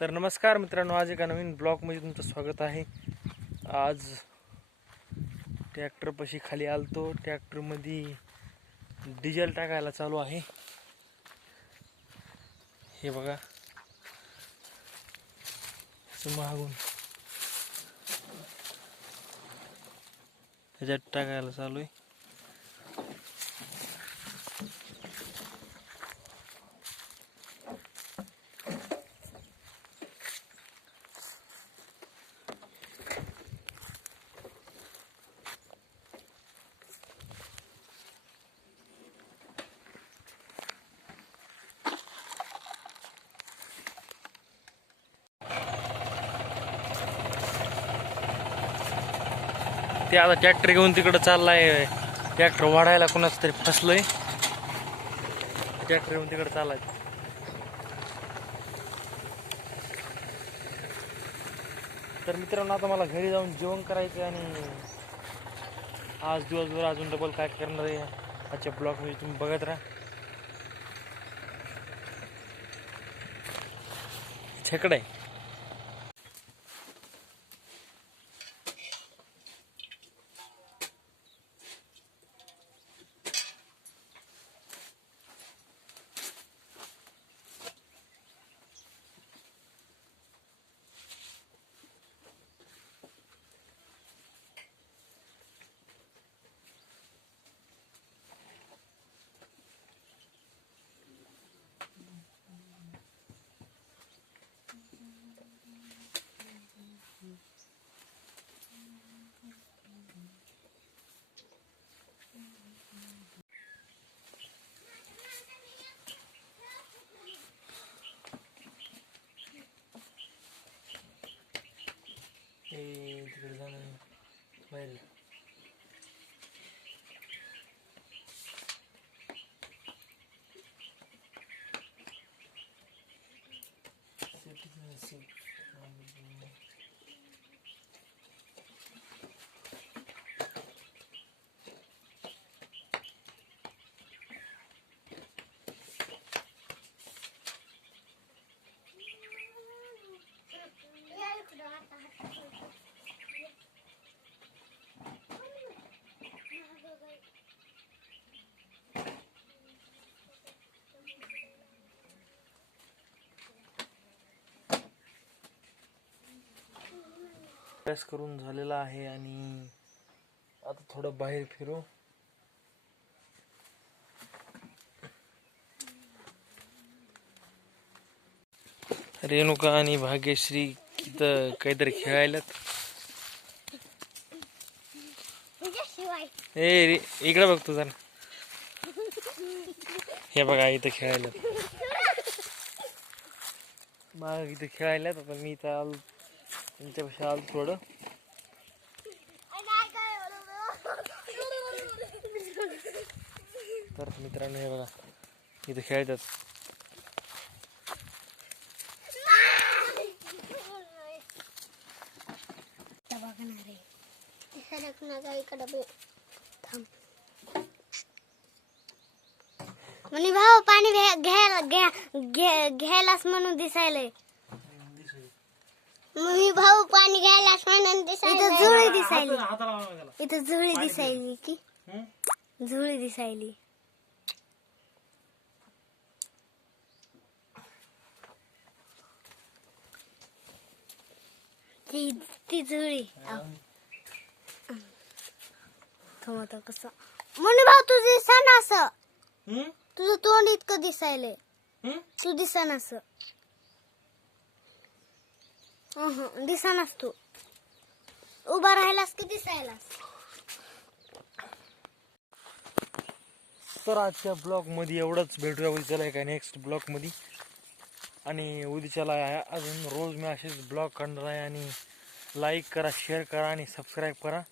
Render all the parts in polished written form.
तर नमस्कार मित्रांनो, आज एका नवीन ब्लॉगमध्ये तुमचं स्वागत आहे। आज ट्रॅक्टरपाशी खाली आलतो। ट्रॅक्टरमध्ये डिझेल टाकायला चालू आहे। हे बघा, मागून ह्याच्यात टाकायला चालू आहे। ते आता ट्रॅक्टर घेऊन तिकडे चाललाय। ट्रॅक्टर वाढायला कोणाच तरी फसलंय। ट्रॅक्टर घेऊन तिकडे चाललाय। तर मित्रांनो, आता मला घरी जाऊन जेवण करायचं आणि आज दिवसभर अजून डबल काय करणार आहे आजच्या ब्लॉगमध्ये तुम्ही बघत राहा। छकडा आहे। तिकडे जाणं बाहेर अभ्यास करून झालेला आहे आणि आता थोडं बाहेर फिरू। रेणुका आणि भाग्यश्री इथं काहीतरी खेळायलात। इकडे बघ तू जरा। हे बघा, इथं खेळायलात। मग इथं खेळायलात। आता मी इथं आलो, त्यांच्यापेक्षा आलो थोडं। तर मित्रांनो, हे बघा, इथं खेळतात। म्हणे भाऊ पाणी घ्यायलाच म्हणून दिसायलंय। मम्मी भाऊ पाणी घ्यायलाच म्हणून दिसायलंय। इथं जुळी दिसायली। इथं जुळी दिसायली की जुळी दिसायली। ती जुळी थोडं कसं म्हणे भाऊ तू दिसाना असं। तुझं तोंड इतकं दिसायलंय। तू दिसाना असं। दिसानास तू उभा राहिलास की दिसायलास। तर आजच्या ब्लॉग मध्ये एवढंच। भेटूया उद्याला एका नेक्स्ट ब्लॉग मध्ये। आणि उद्याच्याला अजून रोज मी असेच ब्लॉग करणार आहे। आणि लाईक करा, शेअर करा आणि सबस्क्राईब करा।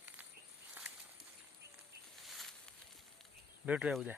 भेटूया उद्या।